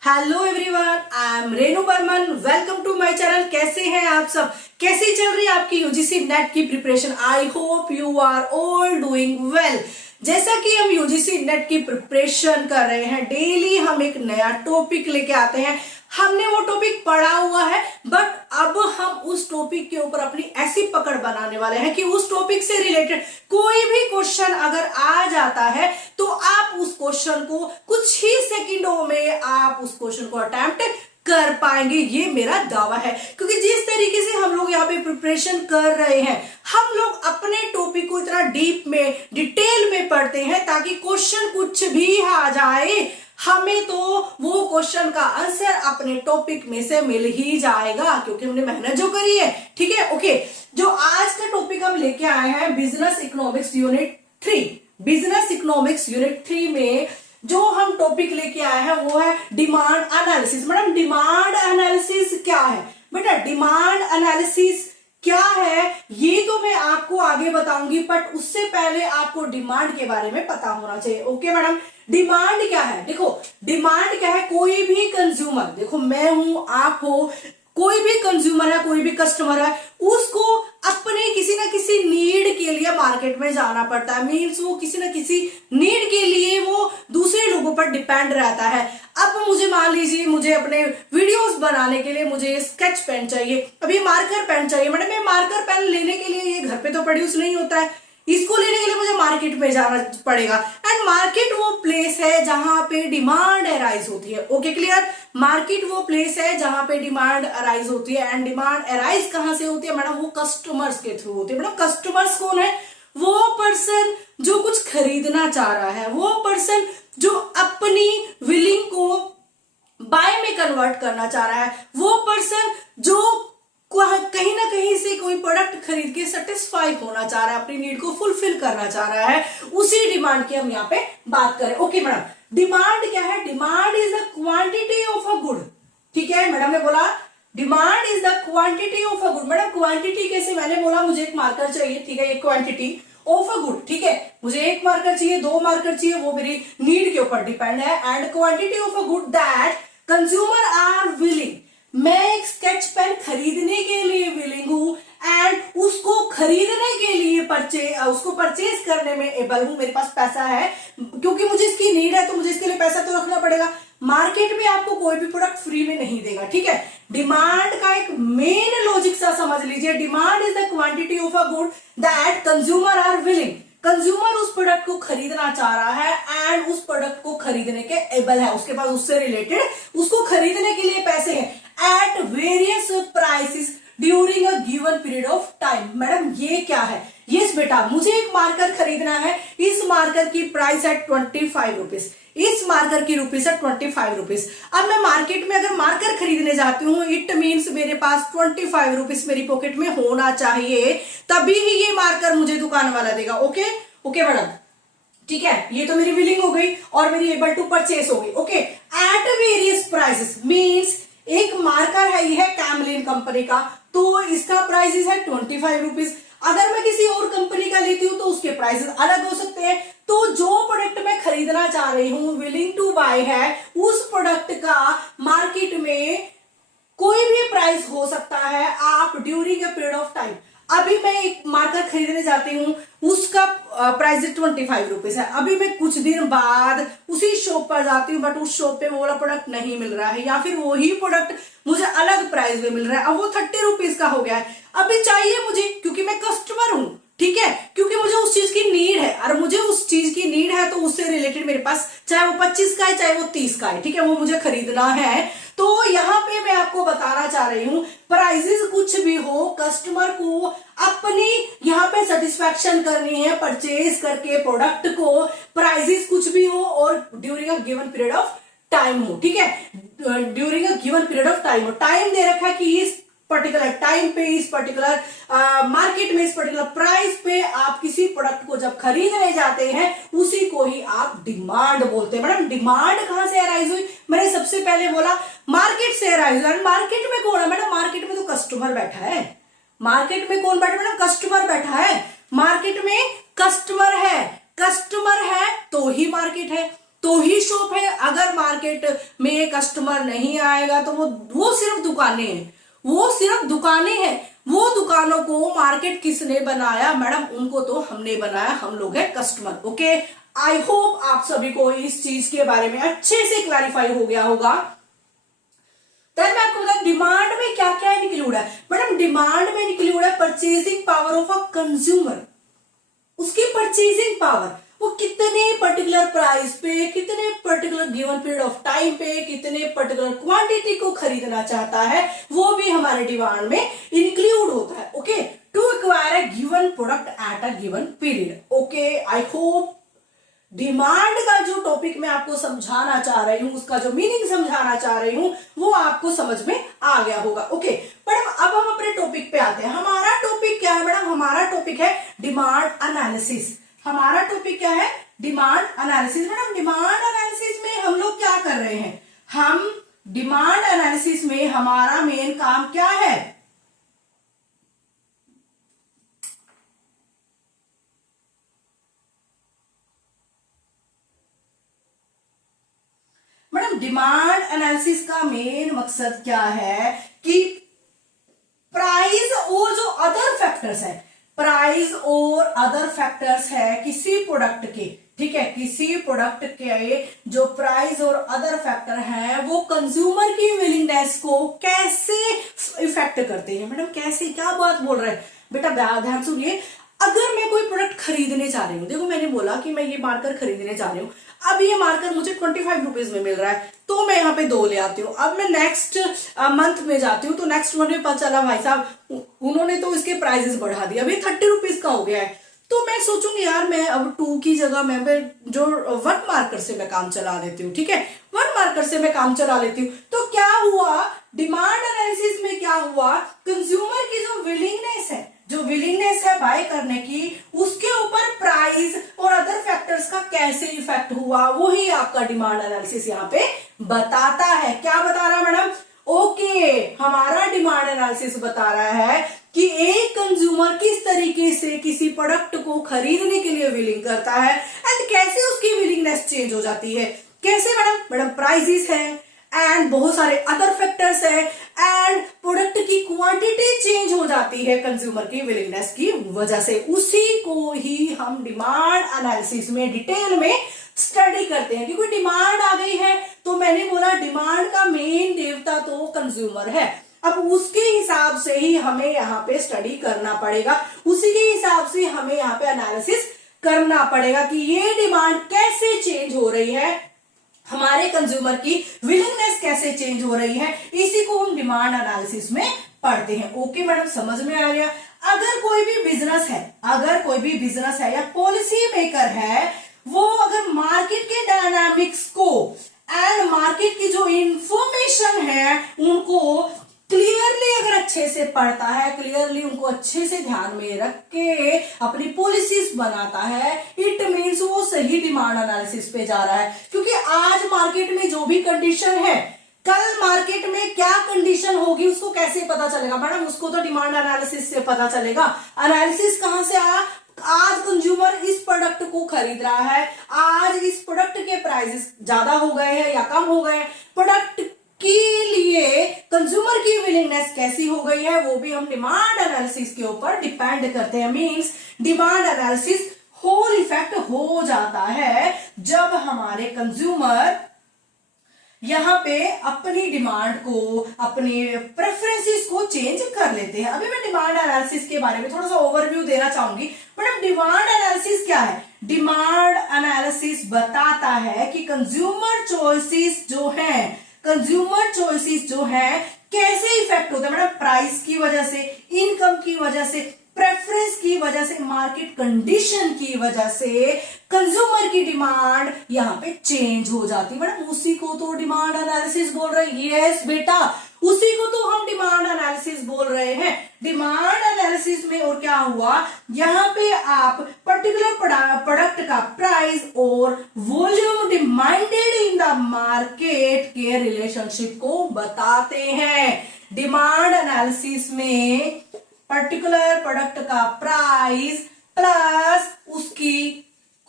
Hello everyone, I am Renu Burman. Welcome to my channel. कैसे हैं आप सब? कैसी चल रही है आपकी यूजीसी नेट की preparation? I hope you are all doing well. जैसा कि हम यूजीसी नेट की प्रिपरेशन कर रहे हैं, डेली हम एक नया टॉपिक लेके आते हैं। हमने वो टॉपिक पढ़ा हुआ है, बट अब हम उस टॉपिक के ऊपर अपनी ऐसी पकड़ बनाने वाले हैं कि उस टॉपिक से रिलेटेड कोई भी क्वेश्चन अगर आ जाता है तो आप उस क्वेश्चन को कुछ ही सेकंडों में आप उस क्वेश्चन को अटेम्प्ट कर पाएंगे। ये मेरा दावा है, क्योंकि जिस तरीके से हम लोग यहाँ पे प्रिपरेशन कर रहे हैं, हम लोग अपने टॉपिक को इतना डीप में डिटेल में पढ़ते हैं ताकि क्वेश्चन कुछ भी आ जाए हमें तो वो क्वेश्चन का आंसर अपने टॉपिक में से मिल ही जाएगा, क्योंकि हमने मेहनत जो करी है। ठीक है, ओके। जो आज का टॉपिक हम लेके आए हैं business economics unit 3। Business economics unit 3 में जो हम टॉपिक लेके आए हैं वो है demand analysis. Madam, demand analysis क्या है? बेटा, डिमांड एनालिसिस क्या है ये तो मैं आपको आगे बताऊंगी, बट उससे पहले आपको डिमांड के बारे में पता होना चाहिए। ओके मैडम, डिमांड क्या है? देखो, डिमांड क्या है? कोई भी कंज्यूमर, देखो मैं हूं, आप हो, कोई भी कंज्यूमर है, कोई भी कस्टमर है, उसको अपने किसी ना किसी नीड के लिए मार्केट में जाना पड़ता है। मीन्स वो किसी ना किसी नीड के लिए वो दूसरे लोगों पर डिपेंड रहता है। अब मुझे मान लीजिए, मुझे अपने वीडियोस बनाने के लिए मुझे स्केच पेन चाहिए, अभी मार्कर पेन चाहिए। मैडम, ये मार्कर पेन लेने के लिए ये घर पे तो प्रोड्यूस नहीं होता है, इसको लेने के लिए मुझे मार्केट में जाना पड़ेगा। एंड मार्केट वो प्लेस है जहां पे डिमांड अराइज होती है। Okay, clear? मार्केट वो प्लेस है जहां पे डिमांड अराइज होती है। एंड डिमांड अराइज कहां से होती है? मैडम, वो कस्टमर्स के थ्रू होती है। मैडम, कस्टमर्स कौन है? वो पर्सन जो कुछ खरीदना चाह रहा है, वो पर्सन जो अपनी विलिंग को बाय में कन्वर्ट करना चाह रहा है, वो पर्सन जो कहीं ना कहीं से कोई प्रोडक्ट खरीद के सेटिस्फाई होना चाह रहा है, अपनी नीड को फुलफिल करना चाह रहा है, उसी डिमांड की हम यहाँ पे बात करें। ओके मैडम, डिमांड क्या है? Demand is the quantity of a good. ठीक है, मैडम ने बोला demand is the quantity of a good. Madam, quantity कैसे? मैंने बोला मुझे एक मार्कर चाहिए, ठीक है, ये क्वांटिटी ऑफ अ गुड। ठीक है, मुझे एक मार्कर चाहिए, दो मार्कर चाहिए, वो मेरी नीड के ऊपर डिपेंड है। And quantity of a good that consumer are willing. मैं एक स्केच पेन खरीदने के लिए विलिंग हूं एंड उसको खरीदने के लिए उसको परचेज करने में एबल हूं, मेरे पास पैसा है, क्योंकि मुझे इसकी नीड है तो मुझे इसके लिए पैसा तो रखना पड़ेगा। मार्केट में आपको कोई भी प्रोडक्ट फ्री में नहीं देगा। ठीक है, डिमांड का एक मेन लॉजिक सा समझ लीजिए। Demand is the quantity of a good that consumer are willing. Consumer उस प्रोडक्ट को खरीदना चाह रहा है एंड उस प्रोडक्ट को खरीदने के एबल है, उसके पास उससे रिलेटेड उसको खरीदने के लिए पैसे हैं at various prices during a given period of time। Madam, ये क्या है? यस बेटा, मुझे एक मार्कर खरीदना है, इस मार्कर की प्राइस है 25 रुपीज, इस मार्कर की रुपीज है 25 रुपीज। अब मैं मार्केट में अगर मार्कर खरीदने जाती हूँ, इट मीन्स मेरे पास 25 रुपीज मेरी पॉकेट में होना चाहिए, तभी ही ये मार्कर मुझे दुकान वाला देगा। ओके ओके मैडम, ठीक है, ये तो मेरी विलिंग हो गई और मेरी एबल टू परचेस हो गई। Okay, at various prices means एक मार्कर है, ये है कैमलिन कंपनी का, तो इसका प्राइस है 25 रुपीज। अगर मैं किसी और कंपनी का लेती हूं तो उसके प्राइसेस अलग हो सकते हैं। तो जो प्रोडक्ट मैं खरीदना चाह रही हूं, विलिंग टू बाय है, उस प्रोडक्ट का मार्केट में कोई भी प्राइस हो सकता है आप during a period of time. अभी मैं एक मार्कर खरीदने जाती हूँ, उसका प्राइस 25 रुपीज है। अभी मैं कुछ दिन बाद उसी शॉप पर जाती हूँ, बट उस शॉप पे वो वाला प्रोडक्ट नहीं मिल रहा है, या फिर वही प्रोडक्ट मुझे अलग प्राइस में मिल रहा है, अब वो 30 रुपीज का हो गया है। अभी चाहिए मुझे, क्योंकि मैं कस्टमर हूं, ठीक है, क्योंकि मुझे उस चीज की नीड है, और मुझे उस चीज की नीड है तो उससे रिलेटेड मेरे पास चाहे वो 25 का है चाहे वो 30 का है, ठीक है, वो मुझे खरीदना है। तो यहाँ पे मैं आपको बताना चाह रही हूँ, प्राइसेस कुछ भी हो, कस्टमर को अपनी यहाँ पे सेटिस्फैक्शन करनी है परचेज करके प्रोडक्ट को, प्राइसेस कुछ भी हो और during a given period of time हो। ठीक है, during a given period of time हो, टाइम दे रखा है कि इस पर्टिकुलर टाइम पे, इस पर्टिकुलर मार्केट में, इस पर्टिकुलर प्राइस पे आप किसी प्रोडक्ट को जब खरीदने जाते हैं, उसी को ही आप डिमांड बोलते हैं। मैडम, डिमांड कहां से अराइज हुई? मैंने सबसे पहले बोला मार्केट से अराइज हुई। मार्केट में कौन है? मैडम, मार्केट में तो कस्टमर बैठा है। मार्केट में कौन बैठा? मैडम, कस्टमर बैठा है। मार्केट में कस्टमर है, कस्टमर है तो ही मार्केट है। तो ही शॉप है। अगर मार्केट में कस्टमर नहीं आएगा तो वो सिर्फ दुकानें हैं, वो सिर्फ दुकानें हैं। वो दुकानों को मार्केट किसने बनाया मैडम? उनको तो हमने बनाया, हम लोग हैं कस्टमर। ओके, आई होप आप सभी को इस चीज के बारे में अच्छे से क्लैरिफाई हो गया होगा। मैं आपको बता, डिमांड में क्या क्या इंक्लूड है मैडम? डिमांड में इंक्लूड है purchasing power of a consumer, उसकी परचेजिंग पावर, वो कितने पर्टिकुलर प्राइस पे, कितने particular given period of time पे, कितने पर्टिकुलर क्वांटिटी को खरीदना चाहता है, वो भी हमारे डिमांड में इंक्लूड होता है। Okay, to acquire a given product at a given period. Okay, I hope demand का जो टॉपिक मैं आपको समझाना चाह रही हूं, उसका जो मीनिंग समझाना चाह रही हूं, वो आपको समझ में आ गया होगा। ओके, मैडम अब हम अपने टॉपिक पे आते हैं। हमारा टॉपिक क्या है मैडम? हमारा टॉपिक है डिमांड एनालिसिस। हमारा टॉपिक क्या है? Demand analysis. Madam demand analysis में हम लोग क्या कर रहे हैं? हम डिमांड एनालिसिस में हमारा मेन काम क्या है? मैडम डिमांड एनालिसिस का मेन मकसद क्या है कि प्राइस और जो अदर फैक्टर्स है, प्राइस और अदर फैक्टर्स है किसी प्रोडक्ट के, ठीक है, किसी प्रोडक्ट के जो प्राइस और अदर फैक्टर है वो कंज्यूमर की विलिंगनेस को कैसे इफेक्ट करते हैं। मैडम कैसे, क्या बात बोल रहे हैं बेटा? ध्यान सुनिए। अगर मैं कोई प्रोडक्ट खरीदने जा रही हूँ, देखो मैंने बोला कि मैं ये मार्कर खरीदने जा रही हूँ, अब ये मार्कर मुझे 25 रुपीज में मिल रहा है, तो मैं यहाँ पे 2 ले आती हूँ। अब मैं नेक्स्ट मंथ में जाती हूँ, तो नेक्स्ट मंथ में पता चला भाई साहब उन्होंने तो इसके प्राइसेस बढ़ा दिए, अभी 30 रुपीज का हो गया है। तो मैं सोचूंगी यार मैं अब 2 की जगह मैं जो 1 मार्कर से मैं काम चला लेती हूँ, ठीक है, 1 मार्कर से मैं काम चला लेती हूँ। तो क्या हुआ डिमांड एनालिसिस में? क्या हुआ, कंज्यूमर की जो विलिंगनेस है, जो विलिंगनेस है बाय करने की, उसके ऊपर प्राइस और अदर फैक्टर्स का कैसे इफेक्ट हुआ, वो ही आपका डिमांड एनालिसिस यहाँ पे बताता है। क्या बता रहा है मैडम? ओके, हमारा डिमांड एनालिसिस बता रहा है कि एक कंज्यूमर किस तरीके से किसी प्रोडक्ट को खरीदने के लिए विलिंग करता है एंड कैसे उसकी विलिंगनेस चेंज हो जाती है। कैसे मैडम? मैडम प्राइसेस है एंड बहुत सारे अदर फैक्टर्स है एंड प्रोडक्ट की क्वांटिटी चेंज हो जाती है कंज्यूमर की विलिंगनेस की वजह से। उसी को ही हम डिमांड एनालिसिस में डिटेल में स्टडी करते हैं। क्योंकि डिमांड आ गई है तो मैंने बोला डिमांड का मेन देवता तो कंज्यूमर है। अब उसके हिसाब से ही हमें यहाँ पे स्टडी करना पड़ेगा, उसी के हिसाब से हमें यहाँ पे एनालिसिस करना पड़ेगा कि ये डिमांड कैसे चेंज हो रही है, हमारे कंज्यूमर की विलिंगनेस कैसे चेंज हो रही है, इसी को हम डिमांड एनालिसिस में पढ़ते हैं। ओके मैडम, समझ में आ गया। अगर कोई भी बिजनेस है, अगर कोई भी बिजनेस है या पॉलिसी मेकर है, वो अगर मार्केट के डायनामिक्स को एंड मार्केट की जो इंफॉर्मेशन है उनको क्लियरली अगर अच्छे से पढ़ता है, क्लियरली उनको अच्छे से ध्यान में रख के अपनी पॉलिसीज बनाता है, इट मीन्स वो सही डिमांड एनालिसिस पे जा रहा है। क्योंकि आज मार्केट में जो भी कंडीशन है, कल मार्केट में क्या कंडीशन होगी उसको कैसे पता चलेगा मैडम? उसको तो डिमांड एनालिसिस से पता चलेगा। एनालिसिस कहां से आया? आज कंज्यूमर इस प्रोडक्ट को खरीद रहा है, आज इस प्रोडक्ट के प्राइसेस ज्यादा हो गए हैं या कम हो गए हैं, प्रोडक्ट के लिए कंज्यूमर की विलिंगनेस कैसी हो गई है, वो भी हम डिमांड एनालिसिस के ऊपर डिपेंड करते हैं। Means demand analysis whole effect हो जाता है जब हमारे कंज्यूमर यहाँ पे अपनी डिमांड को, अपने प्रेफरेंसेस को चेंज कर लेते हैं। अभी मैं डिमांड एनालिसिस के बारे में थोड़ा सा ओवरव्यू देना चाहूंगी। मैडम डिमांड एनालिसिस क्या है? डिमांड एनालिसिस बताता है कि कंज्यूमर चॉइसेस जो है, कंज्यूमर चॉइसेस जो है कैसे इफेक्ट होता है मैडम? प्राइस की वजह से, इनकम की वजह से, प्रेफरेंस की वजह से, मार्केट कंडीशन की वजह से कंज्यूमर की डिमांड यहाँ पे चेंज हो जाती है। मैडम उसी को तो डिमांड एनालिसिस बोल रहे हैं। यस बेटा, उसी को तो हम डिमांड एनालिसिस बोल रहे हैं। डिमांड एनालिसिस में और क्या हुआ, यहाँ पे आप पर्टिकुलर प्रोडक्ट का प्राइस और volume demanded in the market के रिलेशनशिप को बताते हैं। डिमांड एनालिसिस में पर्टिकुलर प्रोडक्ट का प्राइस प्लस उसकी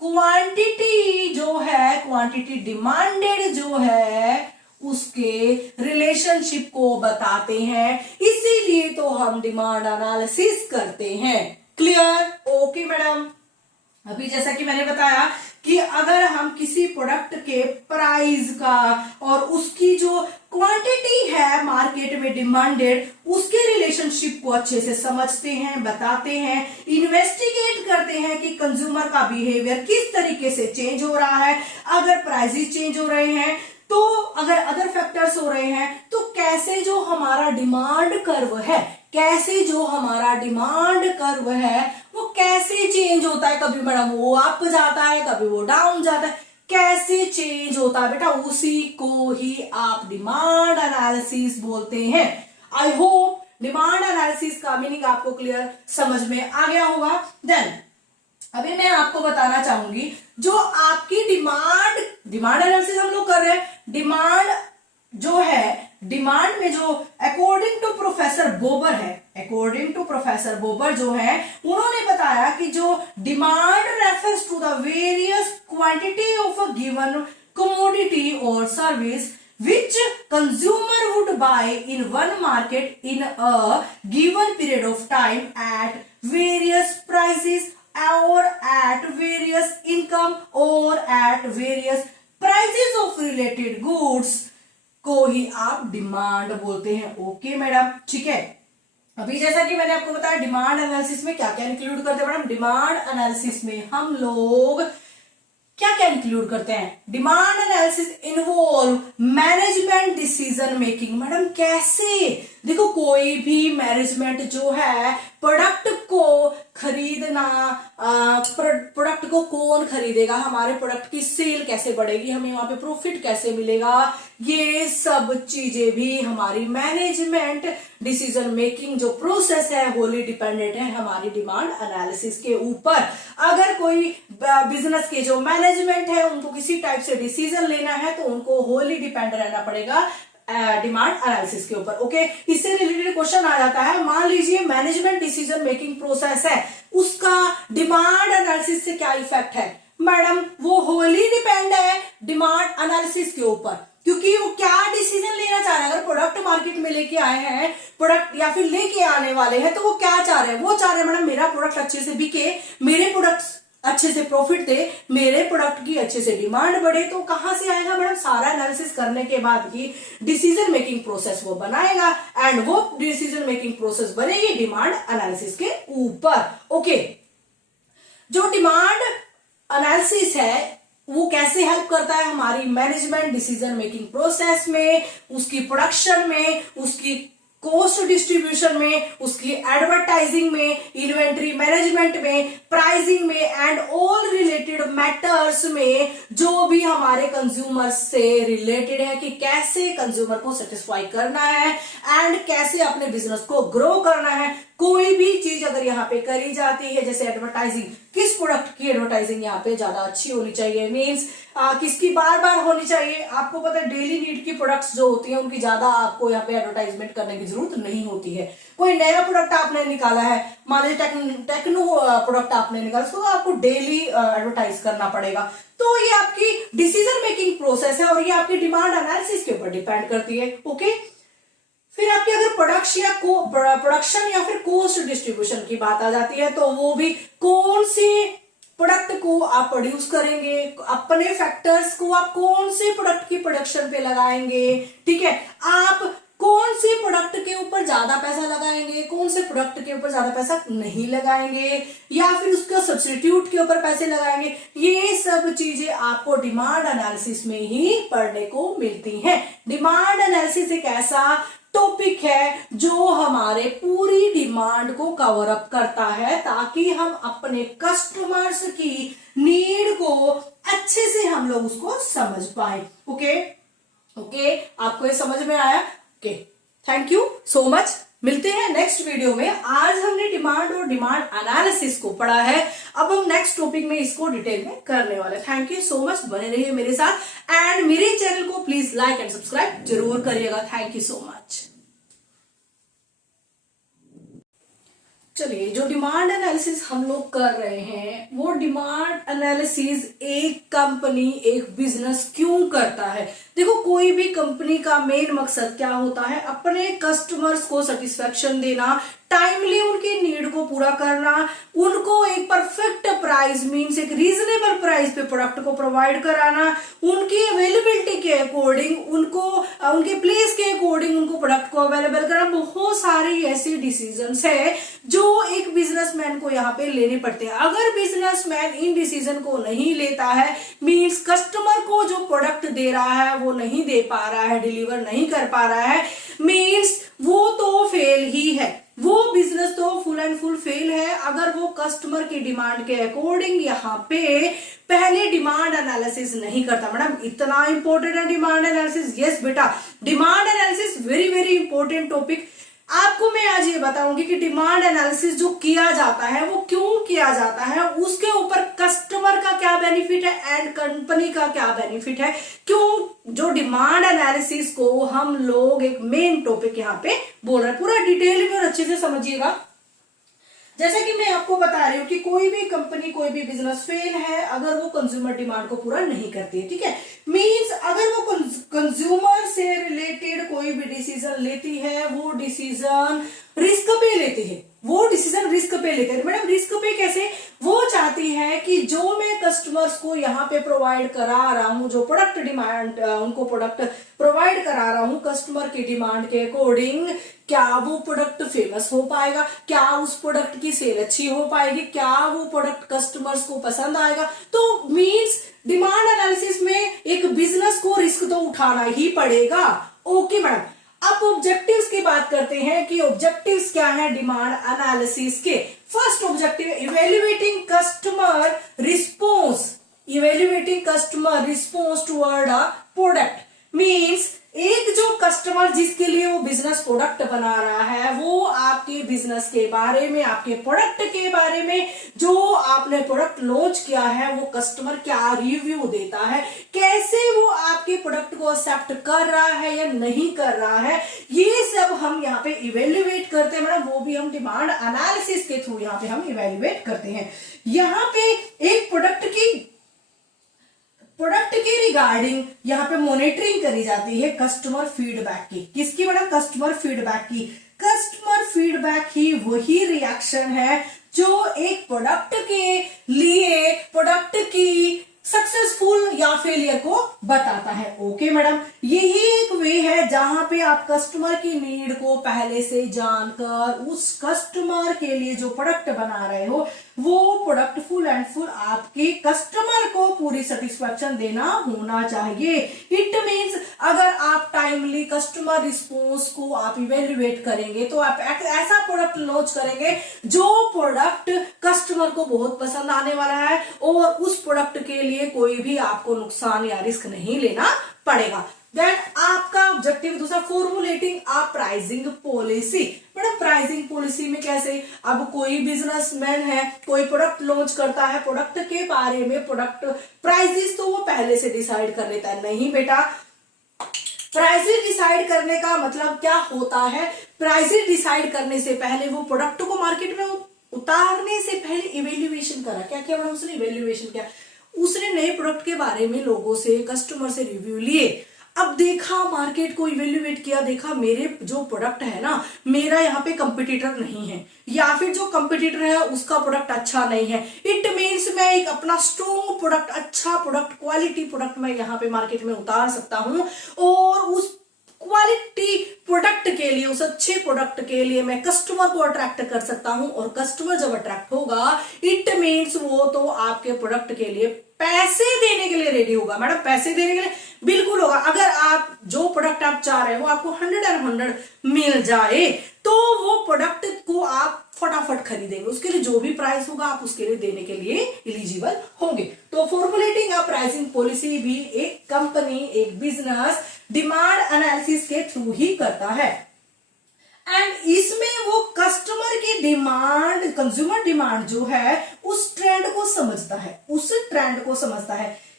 क्वांटिटी जो है, क्वांटिटी डिमांडेड जो है उसके रिलेशनशिप को बताते हैं, इसीलिए तो हम डिमांड एनालिसिस करते हैं। क्लियर? Okay madam. अभी जैसा कि मैंने बताया कि अगर हम किसी प्रोडक्ट के प्राइस का और उसकी जो क्वांटिटी है मार्केट में डिमांडेड, उसके रिलेशनशिप को अच्छे से समझते हैं, बताते हैं, इन्वेस्टिगेट करते हैं कि कंज्यूमर का बिहेवियर किस तरीके से चेंज हो रहा है, अगर प्राइसेस चेंज हो रहे हैं तो, अगर अदर फैक्टर्स हो रहे हैं तो कैसे जो हमारा डिमांड कर्व है, कैसे जो हमारा डिमांड कर्व है वो कैसे चेंज होता है, कभी मैडम वो अप जाता है, कभी वो डाउन जाता है, कैसे चेंज होता है बेटा, उसी को ही आप डिमांड एनालिसिस बोलते हैं। आई होप डिमांड एनालिसिस का मीनिंग आपको क्लियर समझ में आ गया होगा। देन अभी मैं आपको बताना चाहूंगी जो आपकी डिमांड एनालिसिस हम लोग कर रहे हैं, डिमांड जो है, डिमांड में जो अकॉर्डिंग टू प्रोफेसर बोबर है, अकॉर्डिंग टू प्रोफेसर बोबर जो है, उन्होंने बताया कि जो demand refers to the various quantity of a given commodity और service which consumer would buy in one market in a given period of time at various prices or at various income or at various prices of related goods को ही आप demand बोलते हैं। Okay madam, ठीक है। अभी जैसा कि मैंने आपको बताया डिमांड एनालिसिस में क्या क्या इंक्लूड करते हैं मैडम, डिमांड एनालिसिस में हम लोग क्या क्या इंक्लूड करते हैं, demand analysis involve management decision making. Madam कैसे, देखो कोई भी मैनेजमेंट जो है प्रोडक्ट को खरीदना, प्रोडक्ट को कौन खरीदेगा, हमारे प्रोडक्ट की सेल कैसे बढ़ेगी, हमें वहां पे प्रॉफिट कैसे मिलेगा, ये सब चीजें भी हमारी मैनेजमेंट डिसीजन मेकिंग जो प्रोसेस है होली डिपेंडेंट है हमारी डिमांड एनालिसिस के ऊपर। अगर कोई बिजनेस के जो मैनेजमेंट है उनको किसी टाइप से डिसीजन लेना है तो उनको होली डिपेंड रहना पड़ेगा डिमांड एनालिसिस के ऊपर। ओके, इससे रिलेटेड क्वेश्चन आ जाता है, मान लीजिए मैनेजमेंट डिसीजन मेकिंग प्रोसेस है, उसका डिमांड एनालिसिस से क्या इफेक्ट है, मैडम वो होली डिपेंड है डिमांड एनालिसिस के ऊपर, क्योंकि वो क्या डिसीजन लेना चाह रहे हैं। अगर प्रोडक्ट मार्केट में लेके आए हैं प्रोडक्ट या फिर लेके आने वाले हैं तो वो क्या चाह रहे हैं, वो चाह रहे हैं मैडम मेरा प्रोडक्ट अच्छे से बिके, मेरे प्रोडक्ट अच्छे से प्रॉफिट दे, मेरे प्रोडक्ट की अच्छे से डिमांड बढ़े। तो कहां से आएगा मैडम, सारा एनालिसिस करने के बाद ही डिसीजन मेकिंग प्रोसेस वो बनाएगा एंड वो डिसीजन मेकिंग प्रोसेस बनेगी डिमांड एनालिसिस के ऊपर। ओके, जो डिमांड एनालिसिस है वो कैसे हेल्प करता है हमारी मैनेजमेंट डिसीजन मेकिंग प्रोसेस में, उसकी प्रोडक्शन में, उसकी कॉस्ट डिस्ट्रीब्यूशन में, उसकी एडवर्टाइजिंग में, इन्वेंट्री मैनेजमेंट में, प्राइसिंग में एंड ऑल रिलेटेड मैटर्स में, जो भी हमारे कंज्यूमर से रिलेटेड है कि कैसे कंज्यूमर को सेटिस्फाई करना है एंड कैसे अपने बिजनेस को ग्रो करना है। कोई भी चीज अगर यहाँ पे करी जाती है, जैसे एडवर्टाइजिंग, किस प्रोडक्ट की एडवर्टाइजिंग यहाँ पे ज्यादा अच्छी होनी चाहिए, मींस किसकी बार बार होनी चाहिए। आपको पता है डेली नीड की प्रोडक्ट्स जो होती हैं उनकी ज्यादा आपको यहाँ पे एडवर्टाइजमेंट करने की जरूरत नहीं होती है। कोई नया प्रोडक्ट आपने निकाला है, मान लीजिए टेक्नो प्रोडक्ट आपने निकाला, उसको आपको डेली एडवर्टाइज करना पड़ेगा। तो ये आपकी डिसीजन मेकिंग प्रोसेस है और ये आपकी डिमांड एनालिसिस के ऊपर डिपेंड करती है। ओके, फिर आपकी अगर प्रोडक्शन या फिर कॉस्ट डिस्ट्रीब्यूशन की बात आ जाती है तो वो भी कौन से प्रोडक्ट को आप प्रोड्यूस करेंगे, अपने फैक्टर्स को आप कौन से प्रोडक्ट की प्रोडक्शन पे लगाएंगे, ठीक है, आप कौन से प्रोडक्ट के ऊपर ज्यादा पैसा लगाएंगे, कौन से प्रोडक्ट के ऊपर ज्यादा पैसा नहीं लगाएंगे, या फिर उसका सब्स्टिट्यूट के ऊपर पैसे लगाएंगे। ये सब चीजें आपको डिमांड एनालिसिस में ही पढ़ने को मिलती हैं। डिमांड एनालिसिस एक ऐसा टॉपिक है जो हमारे पूरी डिमांड को कवर अप करता है ताकि हम अपने कस्टमर्स की नीड को अच्छे से हम लोग उसको समझ पाए। ओके, आपको ये समझ में आया? Okay, thank you so much. मिलते हैं नेक्स्ट वीडियो में। आज हमने डिमांड और डिमांड एनालिसिस को पढ़ा है, अब हम नेक्स्ट टॉपिक में इसको डिटेल में करने वाले। थैंक यू सो मच, बने रहिए मेरे साथ एंड मेरे चैनल को प्लीज लाइक एंड सब्सक्राइब जरूर करिएगा। Thank you so much. चलिए, जो डिमांड एनालिसिस हम लोग कर रहे हैं वो डिमांड एनालिसिस एक कंपनी एक बिजनेस क्यों करता है। देखो, कोई भी कंपनी का मेन मकसद क्या होता है, अपने कस्टमर्स को सेटिस्फेक्शन देना, टाइमली उनकी नीड को पूरा करना, उनको एक परफेक्ट प्राइस मींस एक रीजनेबल प्राइस पे प्रोडक्ट को प्रोवाइड कराना, उनकी अवेलेबिलिटी के अकॉर्डिंग उनको उनके प्लेस के अकॉर्डिंग उनको प्रोडक्ट को अवेलेबल कराना। बहुत सारे ऐसे डिसीजंस है जो एक बिजनेसमैन को यहाँ पे लेने पड़ते हैं। अगर बिजनेसमैन इन डिसीजन को नहीं लेता है मींस कस्टमर को जो प्रोडक्ट दे रहा है वो नहीं दे पा रहा है, डिलीवर नहीं कर पा रहा है, मींस वो तो फेल ही है, वो बिजनेस तो फुल एंड फुल फेल है। अगर वो कस्टमर की डिमांड के अकॉर्डिंग यहाँ पे पहले डिमांड एनालिसिस नहीं करता। मैडम, इतना इंपॉर्टेंट है डिमांड एनालिसिस? यस बेटा, demand analysis very very important topic. आपको मैं आज ये बताऊंगी कि डिमांड एनालिसिस जो किया जाता है वो क्यों किया जाता है, उसके ऊपर कस्टमर का क्या बेनिफिट है एंड कंपनी का क्या बेनिफिट है, क्यों जो डिमांड एनालिसिस को हम लोग एक मेन टॉपिक यहाँ पे बोल रहे हैं। पूरा डिटेल में और अच्छे से समझिएगा। जैसा कि मैं आपको बता रही हूँ कि कोई भी कंपनी कोई भी बिजनेस फेल है अगर वो कंज्यूमर डिमांड को पूरा नहीं करती है, ठीक है। मींस अगर वो कंज्यूमर से रिलेटेड कोई भी डिसीजन लेती है, वो डिसीजन रिस्क पे लेती है, वो डिसीजन रिस्क पे लेते हैं। मैडम, रिस्क पे कैसे? वो चाहती है कि जो मैं कस्टमर्स को यहाँ पे प्रोवाइड करा रहा हूँ, जो प्रोडक्ट डिमांड उनको प्रोडक्ट प्रोवाइड करा रहा हूँ कस्टमर की डिमांड के अकॉर्डिंग, क्या वो प्रोडक्ट फेमस हो पाएगा, क्या उस प्रोडक्ट की सेल अच्छी हो पाएगी, क्या वो प्रोडक्ट कस्टमर्स को पसंद आएगा। तो मींस डिमांड एनालिसिस में एक बिजनेस को रिस्क तो उठाना ही पड़ेगा। ओके मैडम, अब ऑब्जेक्टिव्स की बात करते हैं कि ऑब्जेक्टिव्स क्या है डिमांड एनालिसिस के। First objective, evaluating customer response, evaluating customer response toward a product. Means एक जो कस्टमर जिसके लिए वो बिजनेस प्रोडक्ट बना रहा है वो आपके बिजनेस के बारे में, आपके प्रोडक्ट के बारे में, जो आपने प्रोडक्ट लॉन्च किया है वो कस्टमर क्या रिव्यू देता है, कैसे वो आपके प्रोडक्ट को एक्सेप्ट कर रहा है या नहीं कर रहा है, ये सब हम यहाँ पे इवेल्युएट करते हैं। मैडम, वो भी हम डिमांड एनालिसिस के थ्रू यहाँ पे हम इवेल्युएट करते हैं। यहाँ पे एक प्रोडक्ट के रिगार्डिंग यहाँ पे मॉनिटरिंग करी जाती है कस्टमर फीडबैक की। किसकी मैडम? कस्टमर फीडबैक की। कस्टमर फीडबैक ही वही रिएक्शन है जो एक प्रोडक्ट के लिए प्रोडक्ट की सक्सेसफुल या फेलियर को बताता है। ओके मैडम, यही एक वे है जहां पे आप कस्टमर की नीड को पहले से जानकर उस कस्टमर के लिए जो प्रोडक्ट बना रहे हो वो प्रोडक्ट फुल एंड फुल आपके कस्टमर को पूरी सेटिस्फेक्शन देना होना चाहिए। इट मींस अगर आप टाइमली कस्टमर रिस्पॉन्स को आप इवेल्युएट करेंगे तो आप ऐसा प्रोडक्ट लॉन्च करेंगे जो प्रोडक्ट कस्टमर को बहुत पसंद आने वाला है और उस प्रोडक्ट के लिए कोई भी आपको नुकसान या रिस्क नहीं लेना पड़ेगा। देन आपका ऑब्जेक्टिव दूसरा, formulating a pricing policy. Madam, pricing policy में कैसे? अब कोई बिजनेसमैन है, कोई प्रोडक्ट लॉन्च करता है, प्रोडक्ट के बारे में प्रोडक्ट प्राइसेस तो वो पहले से डिसाइड कर लेता है। नहीं बेटा, प्राइसेस डिसाइड करने का मतलब क्या होता है? प्राइसेस डिसाइड करने से पहले वो प्रोडक्ट को मार्केट में उतारने से पहले इवेल्युएशन करा। क्या क्या मैडम? उसने इवेल्युएशन किया, उसने नए प्रोडक्ट के बारे में लोगों से, कस्टमर से रिव्यू लिए, अब देखा मार्केट को इवेल्युएट किया, देखा मेरे जो प्रोडक्ट है ना, मेरा यहाँ पे कंपटीटर नहीं है या फिर जो कंपटीटर है उसका प्रोडक्ट अच्छा नहीं है। इट मींस मैं एक अपना स्ट्रॉन्ग प्रोडक्ट, अच्छा प्रोडक्ट, क्वालिटी प्रोडक्ट मैं यहाँ पे मार्केट में उतार सकता हूँ और उस क्वालिटी प्रोडक्ट के लिए, उस अच्छे प्रोडक्ट के लिए मैं कस्टमर को अट्रैक्ट कर सकता हूं और कस्टमर जब अट्रैक्ट होगा इट मींस वो तो आपके प्रोडक्ट के लिए पैसे देने के लिए रेडी होगा। मैडम, पैसे देने के लिए बिल्कुल होगा। अगर आप जो प्रोडक्ट आप चाह रहे हो आपको 100 मिल जाए तो वो प्रोडक्ट को आप फटाफट खरीदेंगे, उसके लिए जो भी प्राइस होगा आप उसके लिए देने के लिए एलिजिबल होंगे। तो फॉर्मुलेटिंग अ प्राइसिंग पॉलिसी भी एक कंपनी, एक बिजनेस डिमांड एनालिसिस के थ्रू ही करता है एंड इसमें वो कस्टमर की डिमांड, कंज्यूमर डिमांड जो है उस ट्रेंड को समझता है, उस ट्रेंड को समझता है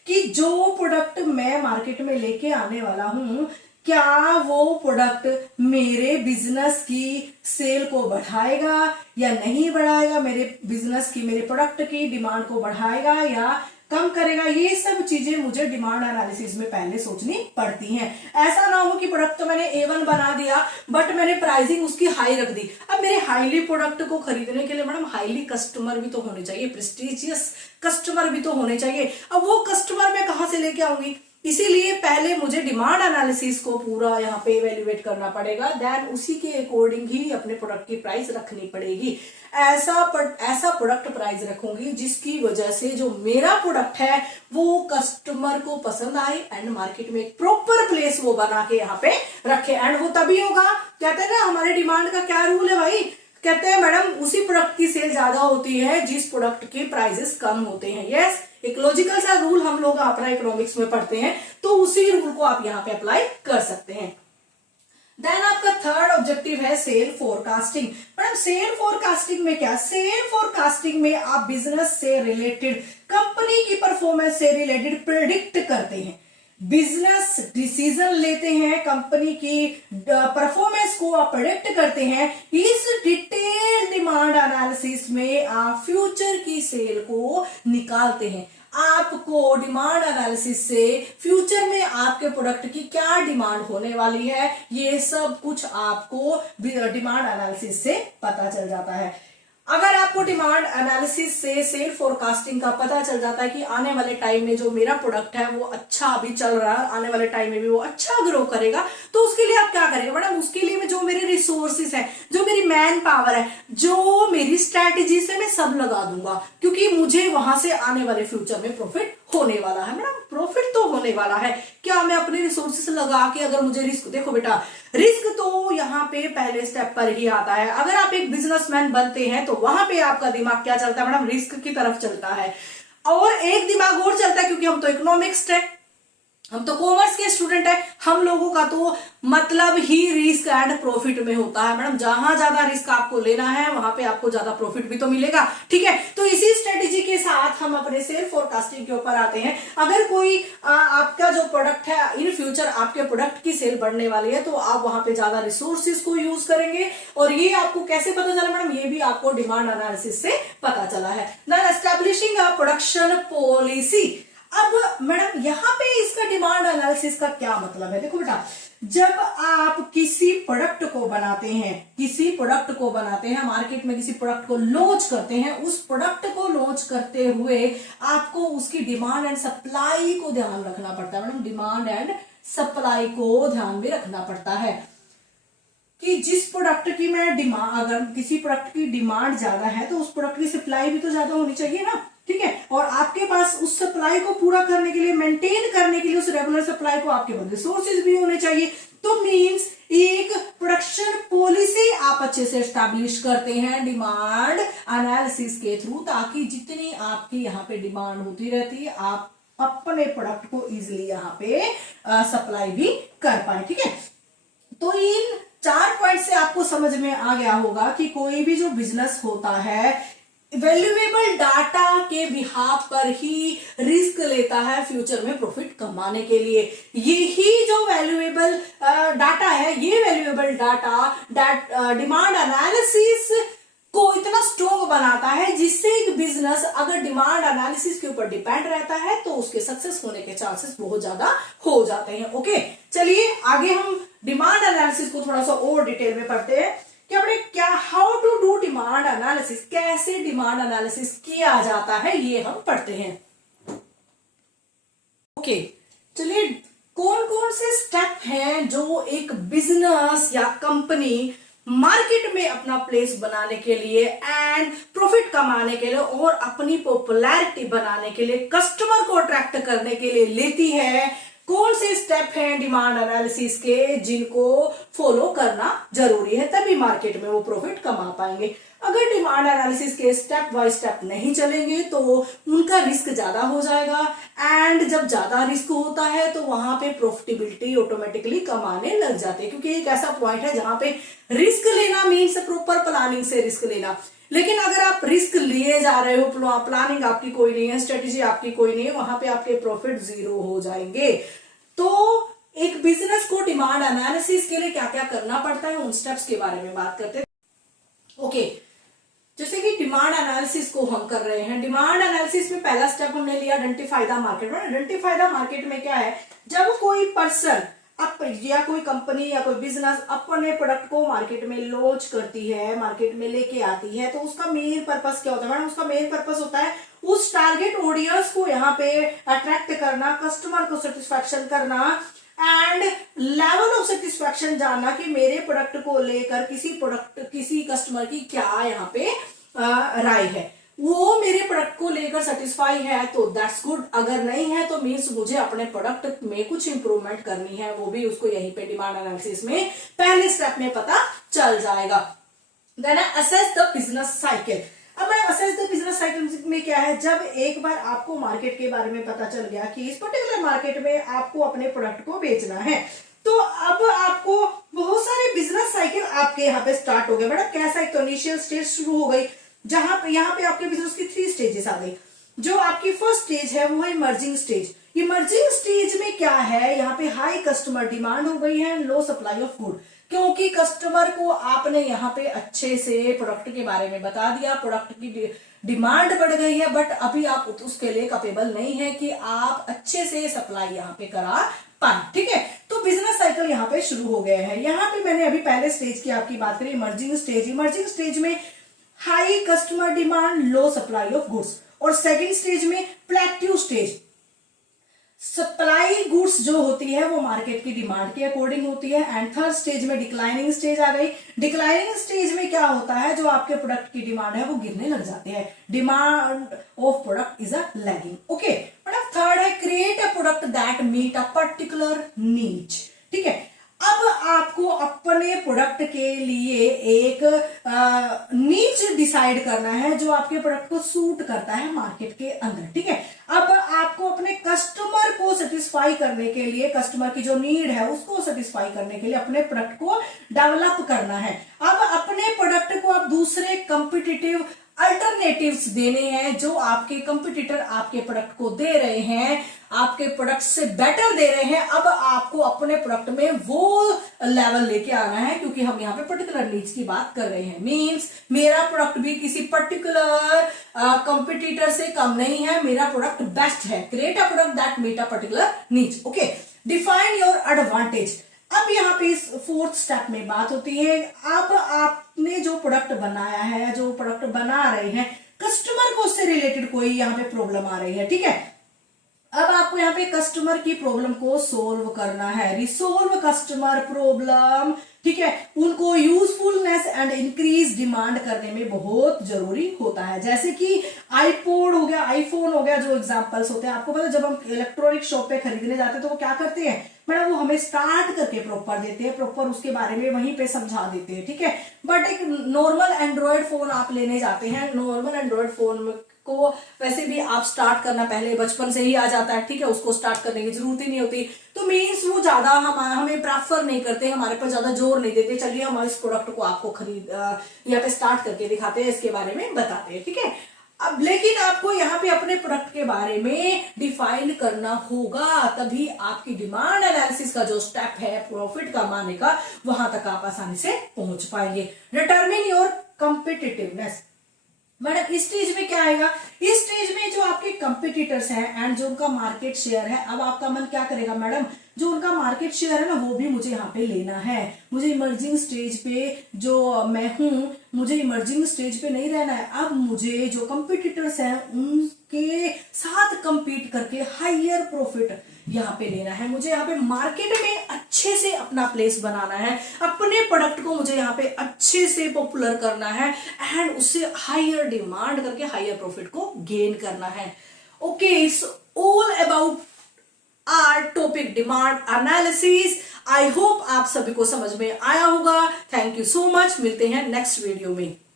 कि जो प्रोडक्ट मैं मार्केट में लेके आने वाला हूं, क्या वो प्रोडक्ट मेरे बिजनेस की सेल को बढ़ाएगा या नहीं बढ़ाएगा, मेरे बिजनेस की, मेरे प्रोडक्ट की डिमांड को बढ़ाएगा या कम करेगा। ये सब चीजें मुझे डिमांड एनालिसिस में पहले सोचनी पड़ती हैं। ऐसा ना हो कि प्रोडक्ट तो मैंने A1 बना दिया बट मैंने प्राइसिंग उसकी हाई रख दी। अब मेरे हाईली प्रोडक्ट को खरीदने के लिए मैडम हाईली कस्टमर भी तो होने चाहिए, प्रेस्टिजियस कस्टमर भी तो होने चाहिए। अब वो कस्टमर मैं कहां से लेके आऊंगी, इसीलिए पहले मुझे डिमांड एनालिसिस को पूरा यहाँ पे इवेल्युएट करना पड़ेगा, देन उसी के अकॉर्डिंग ही अपने प्रोडक्ट की प्राइस रखनी पड़ेगी। ऐसा प्रोडक्ट प्राइस रखूंगी जिसकी वजह से जो मेरा प्रोडक्ट है वो कस्टमर को पसंद आए एंड मार्केट में एक प्रॉपर प्लेस वो बना के यहाँ पे रखे। एंड वो तभी होगा, कहते हैं ना हमारे डिमांड का क्या रूल है भाई, कहते हैं मैडम उसी प्रोडक्ट की सेल ज्यादा होती है जिस प्रोडक्ट के प्राइसेस कम होते हैं। यस, एक लॉजिकल सा रूल हम लोग अपना इकोनॉमिक्स में पढ़ते हैं, तो उसी रूल को आप यहाँ पे अप्लाई कर सकते हैं। देन आपका थर्ड ऑब्जेक्टिव है cell forecasting. Madam cell forecasting में क्या, सेल फोरकास्टिंग में आप बिजनेस से रिलेटेड, कंपनी की परफॉर्मेंस से रिलेटेड प्रेडिक्ट करते हैं, बिजनेस डिसीजन लेते हैं, कंपनी की परफॉर्मेंस को आप प्रेडिक्ट करते हैं। इस डिटेल डिमांड एनालिसिस में आप फ्यूचर की सेल को निकालते हैं। आपको डिमांड एनालिसिस से फ्यूचर में आपके प्रोडक्ट की क्या डिमांड होने वाली है, ये सब कुछ आपको डिमांड एनालिसिस से पता चल जाता है। अगर आपको डिमांड एनालिसिस से सेल फोरकास्टिंग का पता चल जाता है कि आने वाले टाइम में जो मेरा प्रोडक्ट है वो अच्छा अभी चल रहा है, आने वाले टाइम में भी वो अच्छा ग्रो करेगा, तो उसके लिए आप क्या करेंगे मैडम, उसके लिए जो मेरे रिसोर्सेस है, जो मेरी मैन पावर है, जो मेरी स्ट्रैटेजी से मैं सब लगा दूंगा, क्योंकि मुझे वहां से आने वाले फ्यूचर में प्रॉफिट होने वाला है। मैडम प्रॉफिट तो होने वाला है, क्या मैं अपने रिसोर्सेस लगा के, अगर मुझे रिस्क, देखो बेटा रिस्क तो यहाँ पे पहले स्टेप पर ही आता है। अगर आप एक बिजनेसमैन बनते हैं तो वहां पे आपका दिमाग क्या चलता है मैडम, रिस्क की तरफ चलता है। और एक दिमाग और चलता है, क्योंकि हम तो इकोनॉमिक्स है, हम तो कॉमर्स के स्टूडेंट है, हम लोगों का तो मतलब ही रिस्क एंड प्रॉफिट में होता है। मैडम जहां ज्यादा रिस्क आपको लेना है वहां पे आपको ज्यादा प्रॉफिट भी तो मिलेगा, ठीक है। तो इसी स्ट्रेटेजी के साथ हम अपने सेल फोरकास्टिंग के ऊपर आते हैं। अगर कोई आपका जो प्रोडक्ट है, इन फ्यूचर आपके प्रोडक्ट की सेल बढ़ने वाली है, तो आप वहां पे ज्यादा रिसोर्सेज को यूज करेंगे। और ये आपको कैसे पता चला मैडम, ये भी आपको डिमांड एनालिसिस से पता चला है। Then establishing a production policy. अब मैडम यहाँ पे इसका डिमांड एनालिसिस का क्या मतलब है, देखो बेटा, जब आप किसी प्रोडक्ट को बनाते हैं, मार्केट में किसी प्रोडक्ट को लॉन्च करते हैं, उस प्रोडक्ट को लॉन्च करते हुए आपको उसकी डिमांड एंड सप्लाई को ध्यान रखना पड़ता है। मैडम डिमांड एंड सप्लाई को ध्यान में रखना पड़ता है कि जिस प्रोडक्ट की मैं डिमांड, अगर किसी प्रोडक्ट की डिमांड ज्यादा है तो उस प्रोडक्ट की सप्लाई भी तो ज्यादा होनी चाहिए ना, ठीक है। और आपके पास उस सप्लाई को पूरा करने के लिए, मेंटेन करने के लिए, उस रेगुलर सप्लाई को आपके पास रिसोर्सेज भी होने चाहिए। तो मींस एक प्रोडक्शन पॉलिसी आप अच्छे से एस्टैब्लिश करते हैं डिमांड एनालिसिस के थ्रू, ताकि जितनी आपकी यहाँ पे डिमांड होती रहती है आप अपने प्रोडक्ट को इजिली यहाँ पे सप्लाई भी कर पाए, ठीक है। तो इन 4 पॉइंट से आपको समझ में आ गया होगा कि कोई भी जो बिजनेस होता है वैल्यूएबल डाटा के बिहाफ पर ही रिस्क लेता है फ्यूचर में प्रॉफिट कमाने के लिए। यही जो वैल्यूएबल डाटा है, ये वैल्यूएबल डाटा डिमांड एनालिसिस को इतना स्ट्रॉन्ग बनाता है, जिससे एक बिजनेस अगर डिमांड एनालिसिस के ऊपर डिपेंड रहता है तो उसके सक्सेस होने के चांसेस बहुत ज्यादा हो जाते हैं। ओके, चलिए आगे हम डिमांड एनालिसिस को थोड़ा सा और डिटेल में पढ़ते हैं कि अपने क्या, how to do demand analysis, कैसे डिमांड एनालिसिस किया जाता है, ये हम पढ़ते हैं। ओके, चलिए कौन कौन से स्टेप हैं जो एक बिजनेस या कंपनी मार्केट में अपना प्लेस बनाने के लिए एंड प्रॉफिट कमाने के लिए और अपनी पॉपुलैरिटी बनाने के लिए, कस्टमर को अट्रैक्ट करने के लिए लेती है, कौन से स्टेप हैं डिमांड एनालिसिस के जिनको फॉलो करना जरूरी है, तभी मार्केट में वो प्रॉफिट कमा पाएंगे। अगर डिमांड एनालिसिस के स्टेप बाय स्टेप नहीं चलेंगे तो उनका रिस्क ज्यादा हो जाएगा, एंड जब ज्यादा रिस्क होता है तो वहां पे प्रॉफिटेबिलिटी ऑटोमेटिकली कमाने लग जाते हैं, क्योंकि एक ऐसा पॉइंट है जहां पे रिस्क लेना मीन्स प्रॉपर प्लानिंग से रिस्क लेना। लेकिन अगर आप रिस्क लिए जा रहे हो, प्लानिंग आपकी कोई नहीं है, स्ट्रेटेजी आपकी कोई नहीं है, वहां पे आपके प्रॉफिट जीरो हो जाएंगे। तो एक बिजनेस को डिमांड एनालिसिस के लिए क्या क्या करना पड़ता है, उन स्टेप्स के बारे में बात करते हैं। ओके, जैसे कि डिमांड एनालिसिस को हम कर रहे हैं। डिमांड एनालिसिस में पहला स्टेप हमने लिया identify the market. Identify the market में क्या है, जब कोई पर्सन या कोई कंपनी या कोई बिजनेस अपने प्रोडक्ट को मार्केट में लॉन्च करती है, मार्केट में लेके आती है, तो उसका मेन पर्पस क्या होता है मैडम? उसका मेन पर्पस होता है उस टारगेट ऑडियंस को यहाँ पे अट्रैक्ट करना, कस्टमर को सेटिस्फैक्शन करना एंड लेवल ऑफ सेटिस्फैक्शन जानना कि मेरे प्रोडक्ट को लेकर किसी कस्टमर की क्या यहाँ पे राय है। वो मेरे प्रोडक्ट को लेकर सेटिस्फाई है तो दैट्स गुड, अगर नहीं है तो मीन्स मुझे अपने प्रोडक्ट में कुछ इंप्रूवमेंट करनी है, वो भी उसको यहीं पे डिमांड एनालिसिस में पहले स्टेप में पता चल जाएगा। Then assess the business cycle. अब मैं असेस द बिजनेस साइकिल में क्या है, जब एक बार आपको मार्केट के बारे में पता चल गया कि इस पर्टिकुलर मार्केट में आपको अपने प्रोडक्ट को बेचना है, तो अब आपको बहुत सारे बिजनेस साइकिल आपके यहाँ पे स्टार्ट हो गए। मैडम कैसा, एक तो इनिशियल स्टेज शुरू हो गई, जहां पे यहाँ पे आपके बिजनेस की 3 स्टेजेस आ गई। जो आपकी फर्स्ट स्टेज है वो है इमर्जिंग स्टेज। इमर्जिंग स्टेज में क्या है, यहाँ पे हाई कस्टमर डिमांड हो गई है, लो सप्लाई ऑफ गुड, क्योंकि कस्टमर को आपने यहाँ पे अच्छे से प्रोडक्ट के बारे में बता दिया, प्रोडक्ट की डिमांड बढ़ गई है, बट अभी आप उसके लिए कैपेबल नहीं है कि आप अच्छे से सप्लाई यहाँ पे करा पाए। ठीक है, तो बिजनेस साइकिल यहाँ पे शुरू हो गया है। यहाँ पे मैंने अभी पहले स्टेज की आपकी बात करी, इमर्जिंग स्टेज। इमर्जिंग स्टेज में high customer demand, low supply of goods. और सेकंड स्टेज में प्लेट्यू स्टेज, सप्लाई गुड्स जो होती है वो मार्केट की डिमांड के अकॉर्डिंग होती है। एंड थर्ड स्टेज में डिक्लाइनिंग स्टेज आ गई। डिक्लाइनिंग स्टेज में क्या होता है, जो आपके प्रोडक्ट की डिमांड है वो गिरने लग जाते हैं, demand of product is a lagging. Okay, मतलब थर्ड है create a product that meet a particular need. ठीक है, अब आपको अपने प्रोडक्ट के लिए एक नीच डिसाइड करना है जो आपके प्रोडक्ट को सूट करता है मार्केट के अंदर। ठीक है, अब आपको अपने कस्टमर को सेटिस्फाई करने के लिए, कस्टमर की जो नीड है उसको सेटिस्फाई करने के लिए अपने प्रोडक्ट को डेवलप करना है। अब अपने प्रोडक्ट को आप दूसरे कॉम्पिटिटिव अल्टरनेटिव्स देने हैं, जो आपके कंपटीटर आपके प्रोडक्ट को दे रहे हैं, आपके प्रोडक्ट से बेटर दे रहे हैं। अब आपको अपने प्रोडक्ट में वो लेवल लेके आना है, क्योंकि हम यहाँ पे पर्टिकुलर नीड्स की बात कर रहे हैं। मींस मेरा प्रोडक्ट भी किसी पर्टिकुलर कंपटीटर से कम नहीं है, मेरा प्रोडक्ट बेस्ट है। Create a product that meet a particular needs. Okay, define your advantage. अब यहाँ पे इस फोर्थ स्टेप में बात होती है, अब आपने जो प्रोडक्ट बनाया है, जो प्रोडक्ट बना रहे हैं, कस्टमर को उससे रिलेटेड कोई यहाँ पे प्रॉब्लम आ रही है। ठीक है, अब आपको यहाँ पे कस्टमर की प्रॉब्लम को सोल्व करना है, रिसोल्व कस्टमर प्रॉब्लम। ठीक है, उनको यूजफुलनेस एंड इंक्रीज डिमांड करने में बहुत जरूरी होता है। जैसे कि आईपोड हो गया, आईफोन हो गया, जो एग्जांपल्स होते हैं, आपको पता है जब हम इलेक्ट्रॉनिक शॉप पे खरीदने जाते हैं तो वो क्या करते हैं मैडम, वो हमें स्टार्ट करके प्रॉपर देते हैं, प्रॉपर उसके बारे में वहीं पे समझा देते हैं। ठीक है, बट एक नॉर्मल एंड्रॉयड फोन आप लेने जाते हैं, नॉर्मल एंड्रॉयड फोन को वैसे भी आप स्टार्ट करना पहले बचपन से ही आ जाता है। ठीक है, उसको स्टार्ट करने की जरूरत ही नहीं होती, तो मीन्स वो ज्यादा हमें प्रेफर नहीं करते, हमारे पर ज्यादा जोर नहीं देते। चलिए हम इस प्रोडक्ट को आपको खरीद यहाँ पे स्टार्ट करके दिखाते हैं, इसके बारे में बताते हैं। ठीक है, अब लेकिन आपको यहाँ पे अपने प्रोडक्ट के बारे में डिफाइन करना होगा, तभी आपकी डिमांड एनालिसिस का जो स्टेप है प्रॉफिट कमाने का, वहां तक आप आसानी से पहुंच पाएंगे। Determine your competitiveness. मैडम इस स्टेज में क्या आएगा, इस स्टेज में जो आपके कंपटीटर्स हैं एंड जो उनका मार्केट शेयर है, अब आपका मन क्या करेगा मैडम, जो उनका मार्केट शेयर है ना वो भी मुझे यहाँ पे लेना है। मुझे इमर्जिंग स्टेज पे जो मैं हूँ, मुझे इमर्जिंग स्टेज पे नहीं रहना है। अब मुझे जो कंपटीटर्स हैं उनके साथ कंपीट करके हायर प्रॉफिट यहाँ पे लेना है। मुझे यहाँ पे मार्केट में अच्छे से अपना प्लेस बनाना है, अपने प्रोडक्ट को मुझे यहाँ पे अच्छे से पॉपुलर करना है एंड उससे हायर डिमांड करके हायर प्रॉफिट को गेन करना है। Okay, it's all about our topic demand analysis. I hope आप सभी को समझ में आया होगा। थैंक यू सो मच, मिलते हैं नेक्स्ट वीडियो में।